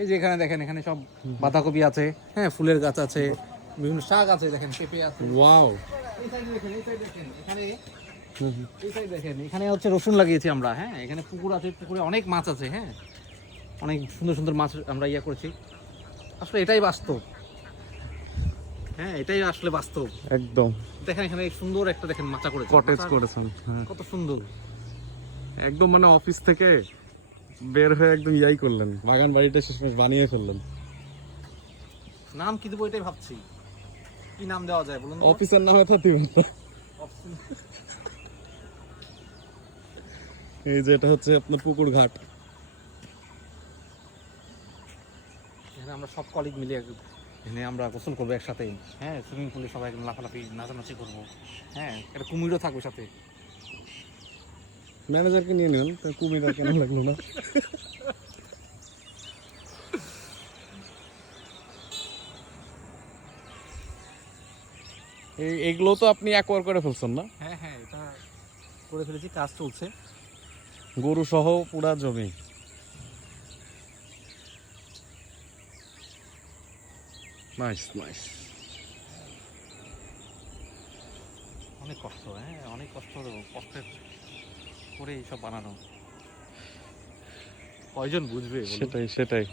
এই যে এখানে দেখেন, এখানে সব বাঁধাকপি আছে, হ্যাঁ ফুলের গাছ আছে, বিভিন্ন শাক আছে, দেখেন পেঁপে আছে। ওয়াও, এই সাইডে দেখেন, এই সাইডে দেখেন, এখানে এই সাইডে দেখেন, এখানে হচ্ছে রসুন লাগিয়েছি আমরা, হ্যাঁ এখানে পুকুর আছে, পুকুরে অনেক মাছ আছে, হ্যাঁ অনেক সুন্দর সুন্দর মাছ আমরা ইয়া করেছি। আসলে এটাই বাস্তব, হ্যাঁ এটাই আসলে বাস্তব একদম দেখেন। এখানে সুন্দর একটা দেখেন মাচা করেছে, কটেজ মাচা করেছেন, হ্যাঁ কত সুন্দর। একদম মানে অফিস থেকে বের হয়ে একদম ইয়াই করলেন, বাগান বাড়িটা শেষমেশ বানিয়ে ফেললেন। নাম কি দেবো এটাই ভাবছি, কি নাম দেওয়া যায় বলুন তো? অফিসের নামে তো দিবেন না। এই যে এটা হচ্ছে আপনার পুকুর ঘাট। এখানে আমরা সব কলিগ মিলে এখানে আমরা গোসল করবো একসাথে, হ্যাঁ সুইমিং পুলে সবাই একদম লাফালাফি নাচানাচি করবো, হ্যাঁ একটা কুমিরও থাকবে সাথে। ম্যানেজারকে নিয়ে নেন, তা কুমির আর কেন লাগলো না? এগুলো তো আপনি অ্যাকোয়ার করে ফেলছেন না? হ্যাঁ হ্যাঁ এটা করে ফেলেছি, কাজ চলছে। গরু সহ পুরা জমি। Nice nice. অনেক কষ্ট, হ্যাঁ অনেক কষ্টের করে এইসব বানানো, কয়জন বুঝবে বলুন? সেটাই সেটাই।